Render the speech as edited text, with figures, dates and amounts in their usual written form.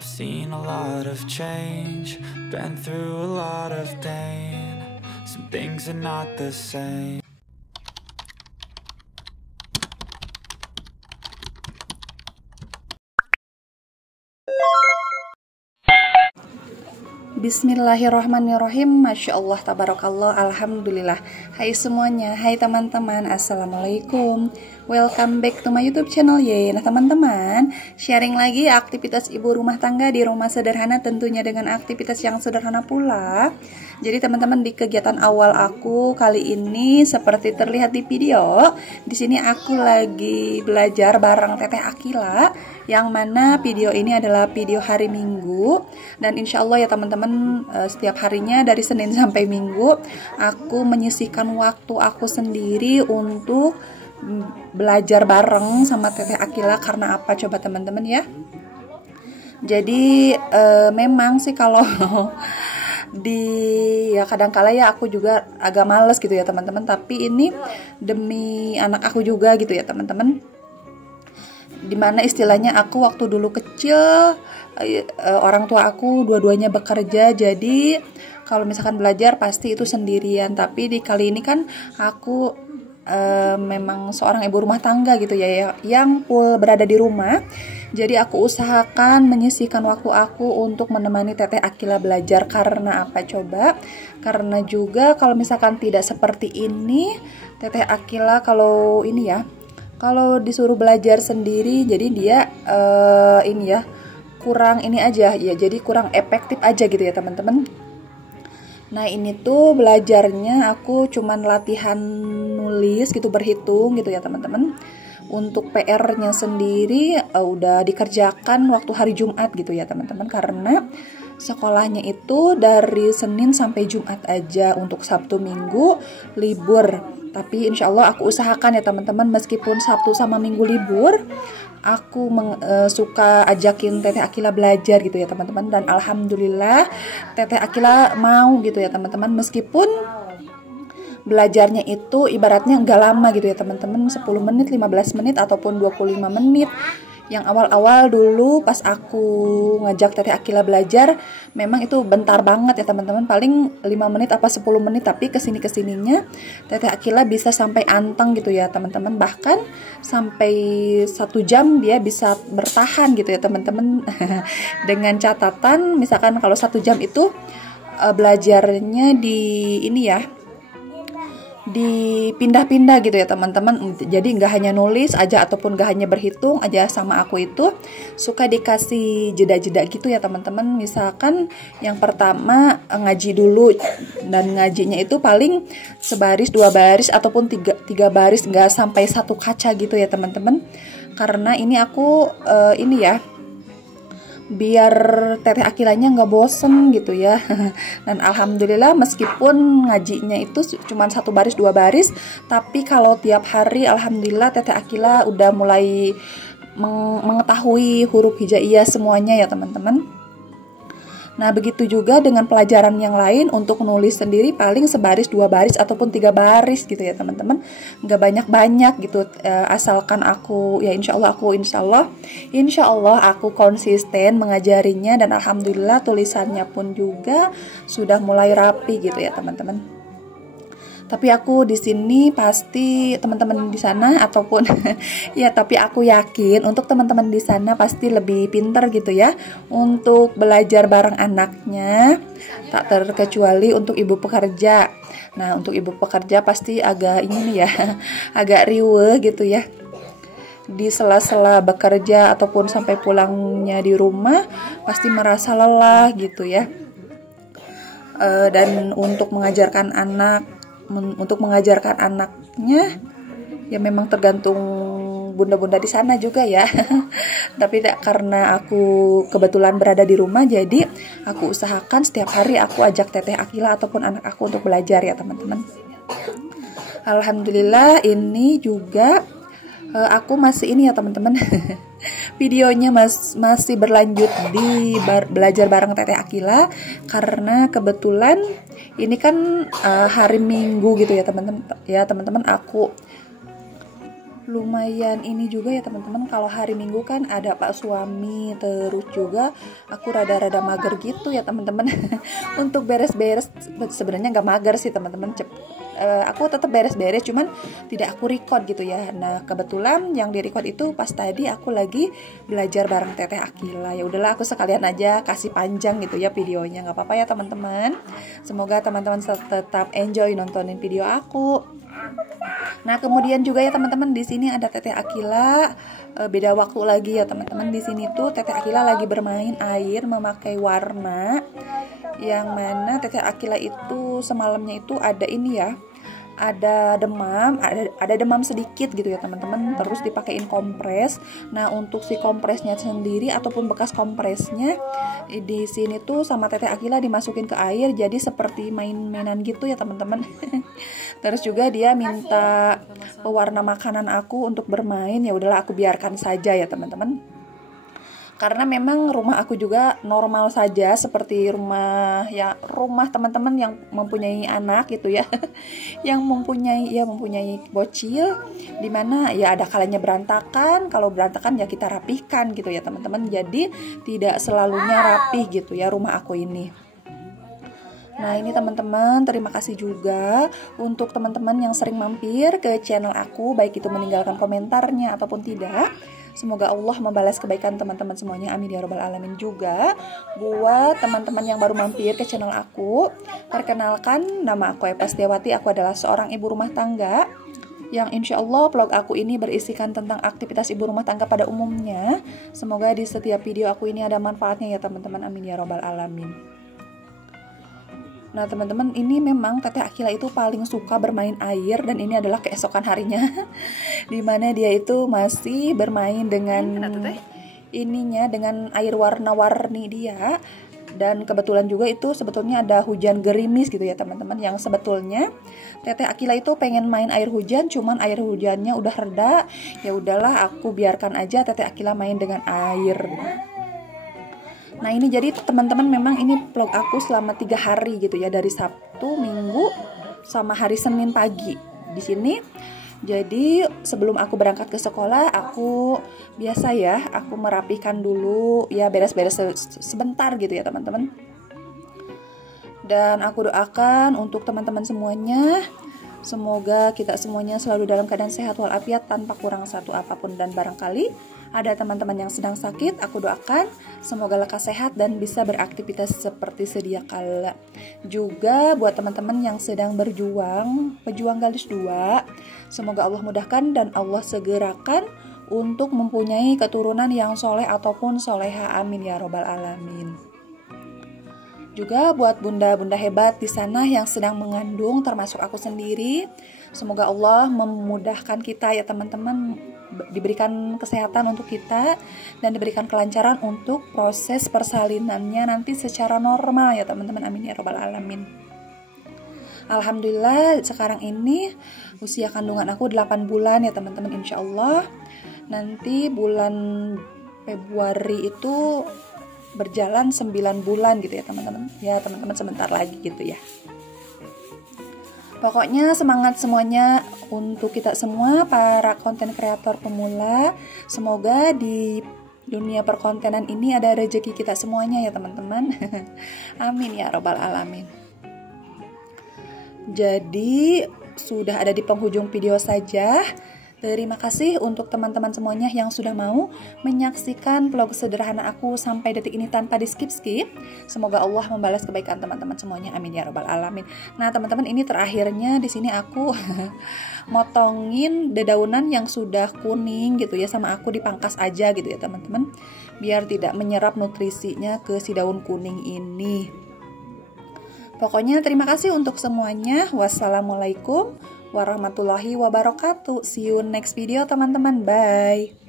I've seen a lot of change, been through a lot of pain. Some things are not the same. Bismillahirrahmanirrahim. Masya Allah, tabarakallah, alhamdulillah. Hai semuanya, hai teman-teman, assalamualaikum. Welcome back to my YouTube channel ye. Nah teman-teman, sharing lagi aktivitas ibu rumah tangga di rumah sederhana, tentunya dengan aktivitas yang sederhana pula. Jadi teman-teman, di kegiatan awal aku kali ini seperti terlihat di video, di sini aku lagi belajar bareng Teteh Akila, yang mana video ini adalah video hari Minggu. Dan insya Allah ya teman-teman, setiap harinya dari Senin sampai Minggu aku menyisihkan waktu aku sendiri untuk belajar bareng sama Teteh Akila. Karena apa coba teman-teman ya? Jadi memang sih kalau ya kadang-kala ya aku juga agak males gitu ya teman-teman, tapi ini demi anak aku juga gitu ya teman-teman. Dimana istilahnya aku waktu dulu kecil, orang tua aku dua-duanya bekerja, jadi kalau misalkan belajar pasti itu sendirian. Tapi di kali ini kan aku memang seorang ibu rumah tangga gitu ya, yang full berada di rumah. Jadi aku usahakan menyisihkan waktu aku untuk menemani Teteh Akila belajar. Karena apa coba? Karena juga kalau misalkan tidak seperti ini, Teteh Akila kalau ini ya, kalau disuruh belajar sendiri, jadi dia ini ya kurang ini aja ya, jadi kurang efektif aja gitu ya teman-teman. Nah ini tuh belajarnya aku cuman latihan nulis gitu, berhitung gitu ya teman-teman. Untuk PR-nya sendiri udah dikerjakan waktu hari Jumat gitu ya teman-teman, karena sekolahnya itu dari Senin sampai Jumat aja, untuk Sabtu Minggu libur. Tapi insya Allah aku usahakan ya teman-teman, meskipun Sabtu sama Minggu libur, aku suka ajakin Teteh Akila belajar gitu ya teman-teman. Dan alhamdulillah Teteh Akila mau gitu ya teman-teman, meskipun belajarnya itu ibaratnya nggak lama gitu ya teman-teman, 10 menit, 15 menit, ataupun 25 menit. Yang awal-awal dulu pas aku ngajak Teteh Akila belajar, memang itu bentar banget ya teman-teman, paling 5 menit apa 10 menit. Tapi kesininya Teteh Akila bisa sampai anteng gitu ya teman-teman, bahkan sampai 1 jam dia bisa bertahan gitu ya teman-teman. Dengan catatan misalkan kalau 1 jam itu belajarnya di ini ya, dipindah-pindah gitu ya teman-teman. Jadi nggak hanya nulis aja ataupun nggak hanya berhitung aja. Sama aku itu suka dikasih jeda-jeda gitu ya teman-teman. Misalkan yang pertama ngaji dulu, dan ngajinya itu paling sebaris, 2 baris, ataupun 3 baris, nggak sampai 1 kaca gitu ya teman-teman. Karena ini aku ini ya, biar Teteh Akilanya nggak bosen gitu ya. Dan alhamdulillah meskipun ngajinya itu cuma 1 baris 2 baris, tapi kalau tiap hari alhamdulillah Teteh Akila udah mulai mengetahui huruf hijaiyah semuanya ya teman-teman. Nah begitu juga dengan pelajaran yang lain, untuk nulis sendiri paling sebaris 2 baris ataupun 3 baris gitu ya teman-teman, nggak banyak-banyak gitu. Asalkan aku ya insya Allah aku konsisten mengajarinya, dan alhamdulillah tulisannya pun juga sudah mulai rapi gitu ya teman-teman. Tapi aku di sini pasti teman-teman di sana ataupun ya, tapi aku yakin untuk teman-teman di sana pasti lebih pintar gitu ya untuk belajar bareng anaknya, tak terkecuali untuk ibu pekerja. Nah untuk ibu pekerja pasti agak ini ya, agak riweuh gitu ya, di sela-sela bekerja ataupun sampai pulangnya di rumah pasti merasa lelah gitu ya. Dan untuk mengajarkan anaknya ya memang tergantung bunda-bunda di sana juga ya. Tapi karena aku kebetulan berada di rumah, jadi aku usahakan setiap hari aku ajak Teteh Akila ataupun anak aku untuk belajar ya teman-teman. Alhamdulillah ini juga aku masih ini ya teman-teman. Videonya masih berlanjut di belajar bareng Teteh Akila, karena kebetulan ini kan hari Minggu gitu ya teman-teman. Ya teman-teman, aku lumayan ini juga ya teman-teman. Kalau hari Minggu kan ada Pak suami, terus juga aku rada-rada mager gitu ya teman-teman. Untuk beres-beres sebenarnya nggak mager sih teman-teman, aku tetap beres-beres, cuman tidak aku record gitu ya. Nah kebetulan yang di record itu pas tadi aku lagi belajar bareng Teteh Akila. Ya udahlah, aku sekalian aja kasih panjang gitu ya videonya, nggak apa-apa ya teman-teman. Semoga teman-teman tetap enjoy nontonin video aku. Nah kemudian juga ya teman-teman, di sini ada Teteh Akila. Beda waktu lagi ya teman-teman. Di sini tuh Teteh Akila lagi bermain air memakai warna, yang mana Teteh Akila itu semalamnya itu ada ini ya, ada demam sedikit gitu ya teman-teman, terus dipakein kompres. Nah untuk si kompresnya sendiri ataupun bekas kompresnya di sini tuh sama Teteh Akila dimasukin ke air, jadi seperti main-mainan gitu ya teman-teman. Terus juga dia minta pewarna makanan aku untuk bermain, ya udahlah aku biarkan saja ya teman-teman. Karena memang rumah aku juga normal saja seperti rumah teman-teman yang mempunyai anak gitu ya. Yang mempunyai bocil, dimana ya ada kalanya berantakan. Kalau berantakan ya kita rapihkan gitu ya teman-teman. Jadi tidak selalunya rapih gitu ya rumah aku ini. Nah ini teman-teman, terima kasih juga untuk teman-teman yang sering mampir ke channel aku, baik itu meninggalkan komentarnya ataupun tidak. Semoga Allah membalas kebaikan teman-teman semuanya, amin ya robbal alamin. Juga buat teman-teman yang baru mampir ke channel aku, perkenalkan, nama aku Eva Setiawati. Aku adalah seorang ibu rumah tangga yang insya Allah vlog aku ini berisikan tentang aktivitas ibu rumah tangga pada umumnya. Semoga di setiap video aku ini ada manfaatnya ya teman-teman, amin ya robbal alamin. Nah teman-teman, ini memang Teteh Akila itu paling suka bermain air, dan ini adalah keesokan harinya dimana dia itu masih bermain dengan dengan air warna-warni dia. Dan kebetulan juga itu sebetulnya ada hujan gerimis gitu ya teman-teman, yang sebetulnya Teteh Akila itu pengen main air hujan, cuman air hujannya udah reda. Ya udahlah, aku biarkan aja Teteh Akila main dengan air. Nah ini jadi teman-teman, memang ini vlog aku selama 3 hari gitu ya, dari Sabtu, Minggu, sama hari Senin pagi di sini. Jadi sebelum aku berangkat ke sekolah, aku biasa ya, aku merapikan dulu ya, beres-beres sebentar gitu ya teman-teman. Dan aku doakan untuk teman-teman semuanya, semoga kita semuanya selalu dalam keadaan sehat walafiat tanpa kurang satu apapun. Dan barangkali ada teman-teman yang sedang sakit, aku doakan semoga lekas sehat dan bisa beraktivitas seperti sedia kala. Juga buat teman-teman yang sedang pejuang garis 2, semoga Allah mudahkan dan Allah segerakan untuk mempunyai keturunan yang soleh ataupun soleha, amin ya robbal alamin. Juga buat bunda-bunda hebat di sana yang sedang mengandung, termasuk aku sendiri, semoga Allah memudahkan kita ya teman-teman, diberikan kesehatan untuk kita dan diberikan kelancaran untuk proses persalinannya nanti secara normal ya teman-teman, amin ya robbal alamin. Alhamdulillah sekarang ini usia kandungan aku 8 bulan ya teman-teman, insya Allah nanti bulan Februari itu berjalan 9 bulan gitu ya teman-teman. Ya teman-teman, sebentar lagi gitu ya. Pokoknya semangat semuanya untuk kita semua para konten kreator pemula. Semoga di dunia perkontenan ini ada rezeki kita semuanya ya teman-teman. Amin ya robbal alamin. Jadi sudah ada di penghujung video saja. Terima kasih untuk teman-teman semuanya yang sudah mau menyaksikan vlog sederhana aku sampai detik ini tanpa di skip-skip. Semoga Allah membalas kebaikan teman-teman semuanya, amin ya robbal alamin. Nah teman-teman, ini terakhirnya di sini aku motongin dedaunan yang sudah kuning gitu ya, sama aku dipangkas aja gitu ya teman-teman, biar tidak menyerap nutrisinya ke si daun kuning ini. Pokoknya terima kasih untuk semuanya. Wassalamualaikum warahmatullahi wabarakatuh. See you next video teman-teman. Bye.